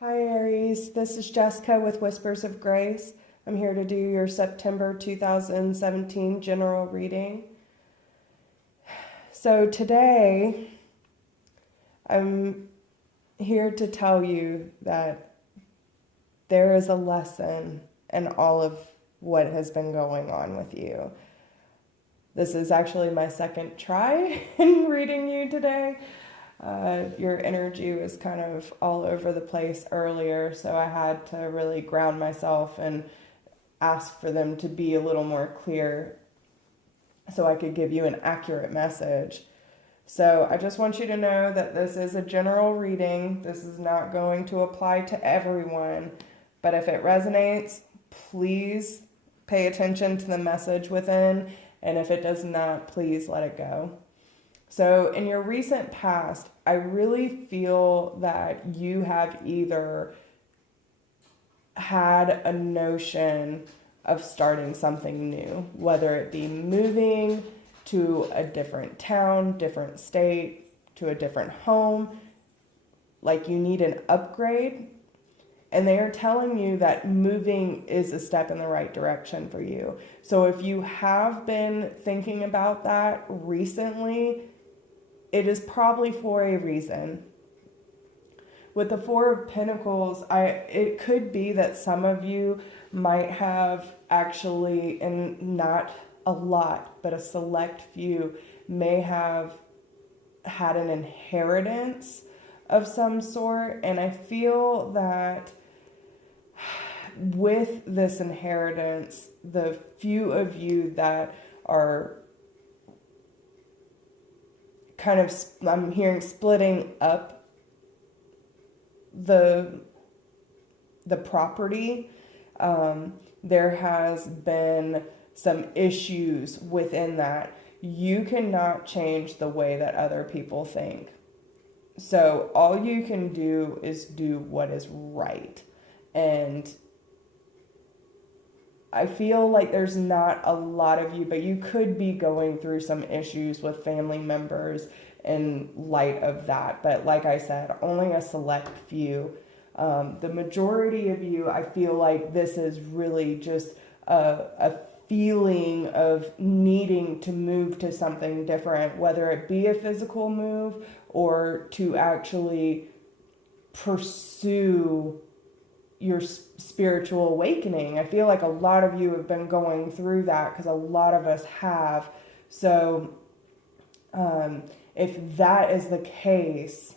Hi, Aries. This is Jessica with Whispers of Grace. I'm here to do your September 2017 general reading. So, today I'm here to tell you that there is a lesson in all of what has been going on with you. This is actually my second try in reading you today. Your energy was kind of all over the place earlier, so I had to really ground myself and ask for them to be a little more clear so I could give you an accurate message. So I just want you to know that this is a general reading. This is not going to apply to everyone, but if it resonates, please pay attention to the message within, and if it does not, please let it go. So, in your recent past, I really feel that you have either had a notion of starting something new, whether it be moving to a different town, different state, to a different home, like you need an upgrade. And they are telling you that moving is a step in the right direction for you. So, if you have been thinking about that recently, it is probably for a reason. With the Four of Pentacles, it could be that some of you might have actually, and not a lot, but a select few may have had an inheritance of some sort. And I feel that with this inheritance, the few of you that are kind of, I'm hearing splitting up the property. There has been some issues within that. You cannot change the way that other people think. So all you can do is do what is right. And I feel like there's not a lot of you, but you could be going through some issues with family members in light of that. But like I said, only a select few. The majority of you, I feel like this is really just a feeling of needing to move to something different, whether it be a physical move or to actually pursue your spiritual awakening. I feel like a lot of you have been going through that because a lot of us have. So if that is the case,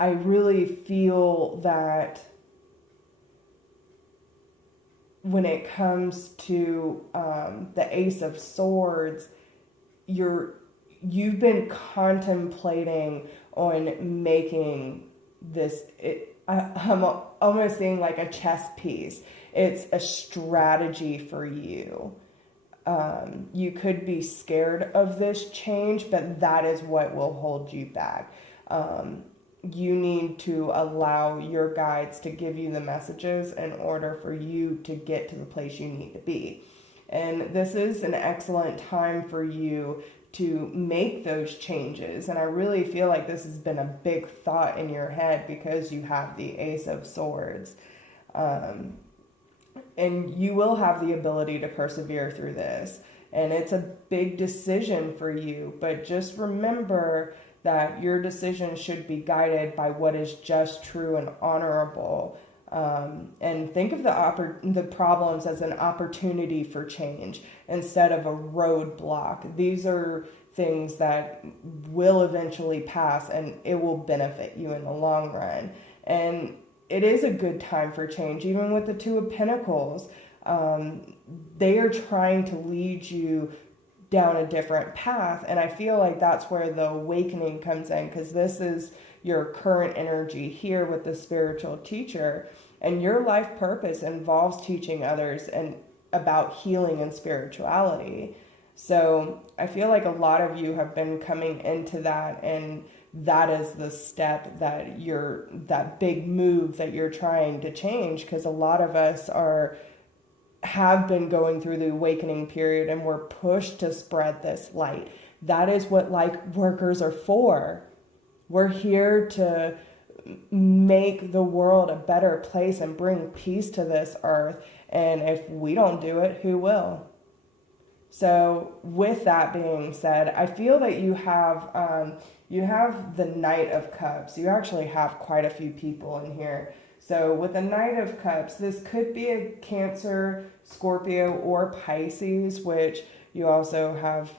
I really feel that when it comes to the Ace of Swords, you've been contemplating on making this. I'm almost seeing like a chess piece. It's a strategy for you. You could be scared of this change, but that is what will hold you back. You need to allow your guides to give you the messages in order for you to get to the place you need to be. And this is an excellent time for you to make those changes. And I really feel like this has been a big thought in your head because you have the Ace of Swords. And you will have the ability to persevere through this. And it's a big decision for you, but just remember that your decision should be guided by what is just, true, and honorable. And think of the problems as an opportunity for change instead of a roadblock. These are things that will eventually pass and it will benefit you in the long run. And it is a good time for change, even with the Two of Pentacles. They are trying to lead you down a different path, and I feel like that's where the awakening comes in, because this is your current energy here with the spiritual teacher, and your life purpose involves teaching others and about healing and spirituality. So I feel like a lot of you have been coming into that, and that is the step that that big move that you're trying to change, because a lot of us have been going through the awakening period and we're pushed to spread this light. That is what light workers are for. We're here to make the world a better place and bring peace to this earth. And if we don't do it, who will? So with that being said, I feel that you have the Knight of Cups. You actually have quite a few people in here. So with the Knight of Cups, this could be a Cancer, Scorpio, or Pisces, which you also have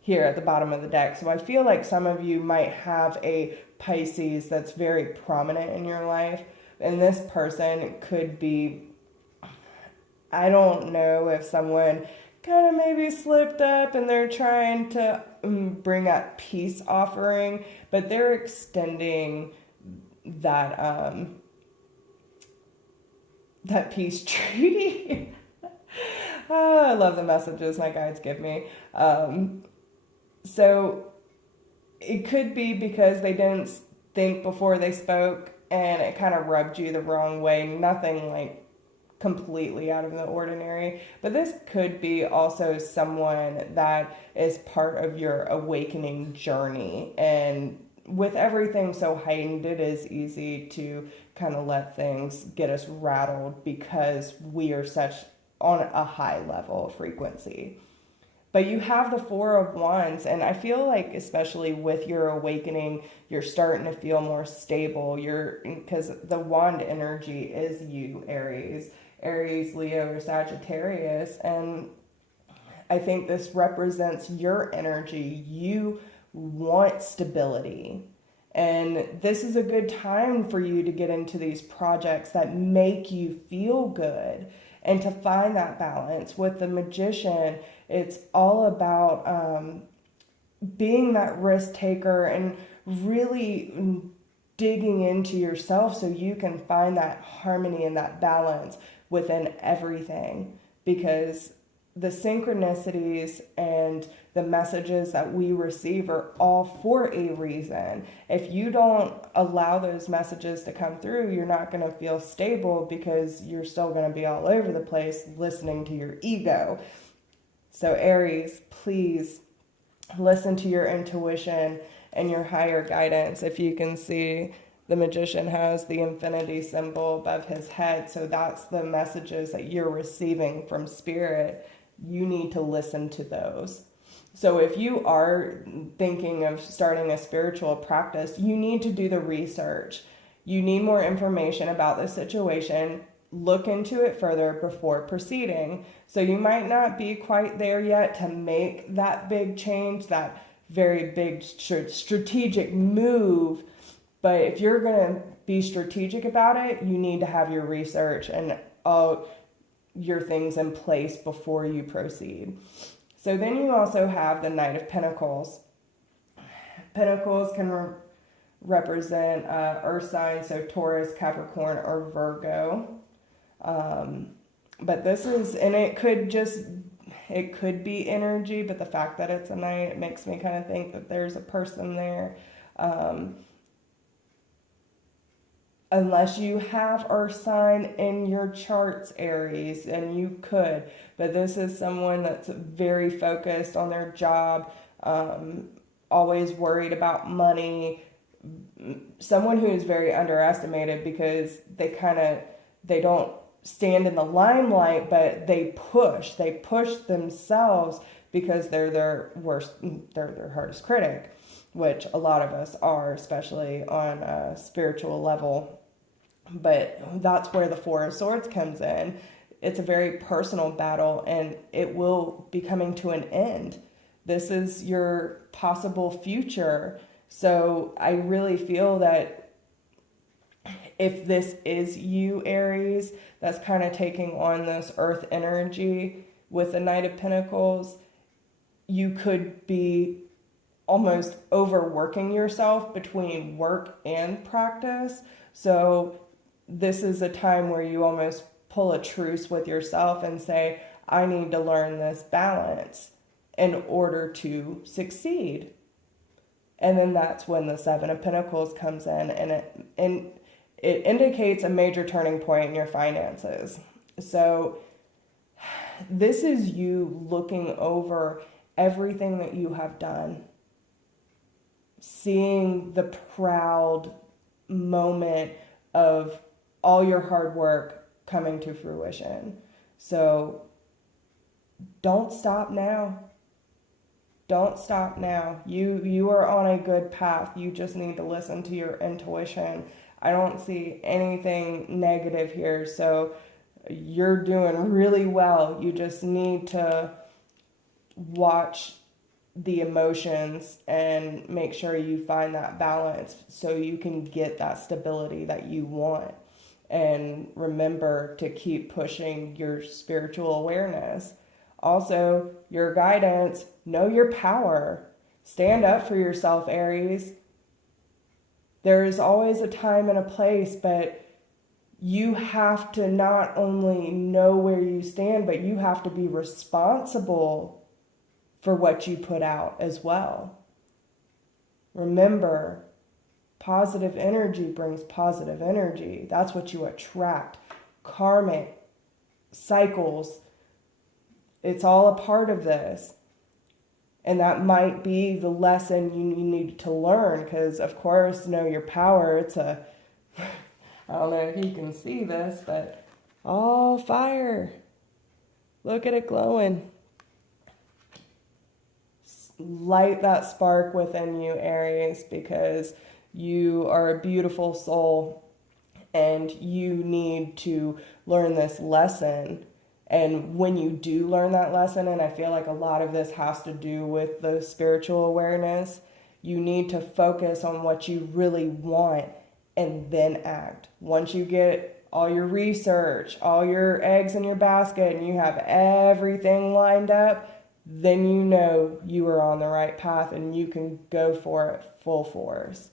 here at the bottom of the deck. So I feel like some of you might have a Pisces that's very prominent in your life. And this person could be, I don't know if someone kind of maybe slipped up and they're trying to bring a peace offering, but they're extending that that peace treaty. Oh, I love the messages my guides give me. So it could be because they didn't think before they spoke and it kind of rubbed you the wrong way. Nothing like completely out of the ordinary, but this could be also someone that is part of your awakening journey. And with everything so heightened, it is easy to kind of let things get us rattled because we are such on a high level of frequency. But you have the Four of Wands, and I feel like especially with your awakening, you're starting to feel more stable. Because the wand energy is you, Aries, Leo, or Sagittarius, and I think this represents your energy. You want stability. And this is a good time for you to get into these projects that make you feel good and to find that balance. With the Magician, it's all about being that risk taker and really digging into yourself so you can find that harmony and that balance within everything. Because the synchronicities and the messages that we receive are all for a reason. If you don't allow those messages to come through, you're not going to feel stable because you're still going to be all over the place listening to your ego. So Aries, please listen to your intuition and your higher guidance. If you can see, the Magician has the infinity symbol above his head. So that's the messages that you're receiving from Spirit. You need to listen to those. So if you are thinking of starting a spiritual practice, you need to do the research. You need more information about the situation. Look into it further before proceeding. So you might not be quite there yet to make that big change, that very big strategic move. But if you're going to be strategic about it, you need to have your research and all your things in place before you proceed. So then you also have the Knight of Pentacles. Pentacles can represent earth signs, so Taurus, Capricorn, or Virgo. But this is, and it could be energy, but the fact that it's a knight, it makes me kind of think that there's a person there. Unless you have earth sign in your charts, Aries, and you could, but this is someone that's very focused on their job, always worried about money, someone who is very underestimated because they don't stand in the limelight, but they push themselves because they're their hardest critic, which a lot of us are, especially on a spiritual level. But that's where the Four of Swords comes in. It's a very personal battle, and it will be coming to an end. This is your possible future. So I really feel that if this is you, Aries, that's kind of taking on this earth energy with the Knight of Pentacles, you could be almost overworking yourself between work and practice. So this is a time where you almost pull a truce with yourself and say, I need to learn this balance in order to succeed. And then that's when the Seven of Pentacles comes in, and it indicates a major turning point in your finances. So this is you looking over everything that you have done, seeing the proud moment of all your hard work coming to fruition. So don't stop now. Don't stop now. You are on a good path. You just need to listen to your intuition. I don't see anything negative here. So you're doing really well. You just need to watch the emotions and make sure you find that balance so you can get that stability that you want. And remember to keep pushing your spiritual awareness. Also, your guidance, know your power. Stand up for yourself, Aries. There is always a time and a place, but you have to not only know where you stand, but you have to be responsible for what you put out as well. Remember, positive energy brings positive energy. That's what you attract. Karmic cycles, it's all a part of this. And that might be the lesson you need to learn, because, of course, know your power. It's I don't know if you can see this, but all fire. Look at it glowing. Light that spark within you, Aries, because you are a beautiful soul and you need to learn this lesson. And when you do learn that lesson, and I feel like a lot of this has to do with the spiritual awareness, you need to focus on what you really want and then act. Once you get all your research, all your eggs in your basket, and you have everything lined up, then you know you are on the right path and you can go for it full force.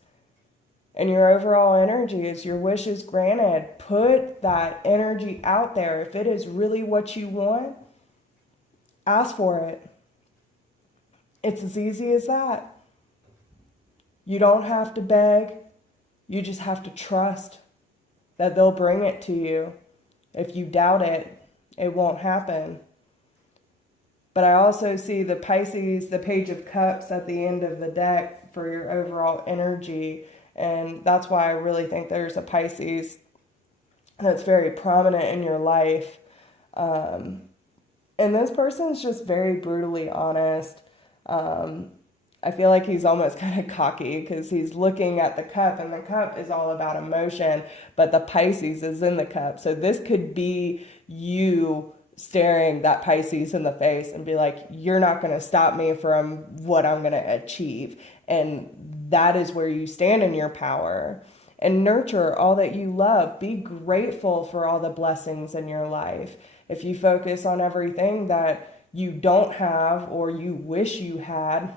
And your overall energy is your wish is granted. Put that energy out there. If it is really what you want, ask for it. It's as easy as that. You don't have to beg. You just have to trust that they'll bring it to you. If you doubt it, it won't happen. But I also see the Pisces, the Page of Cups at the end of the deck for your overall energy. And that's why I really think there's a Pisces that's very prominent in your life. And this person is just very brutally honest. I feel like he's almost kind of cocky because he's looking at the cup, and the cup is all about emotion, but the Pisces is in the cup. So this could be you staring that Pisces in the face and be like, you're not going to stop me from what I'm going to achieve. And that is where you stand in your power. And nurture all that you love. Be grateful for all the blessings in your life. If you focus on everything that you don't have or you wish you had,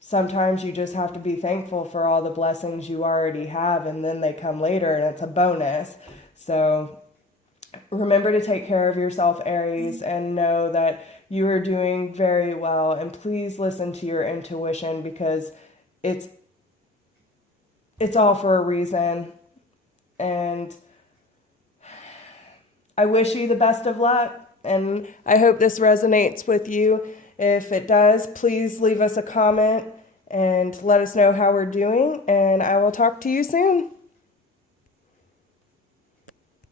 sometimes you just have to be thankful for all the blessings you already have, and then they come later and it's a bonus. So remember to take care of yourself, Aries, and know that you are doing very well. And please listen to your intuition, because it's all for a reason. And I wish you the best of luck, and I hope this resonates with you. If it does, please leave us a comment and let us know how we're doing, and I will talk to you soon.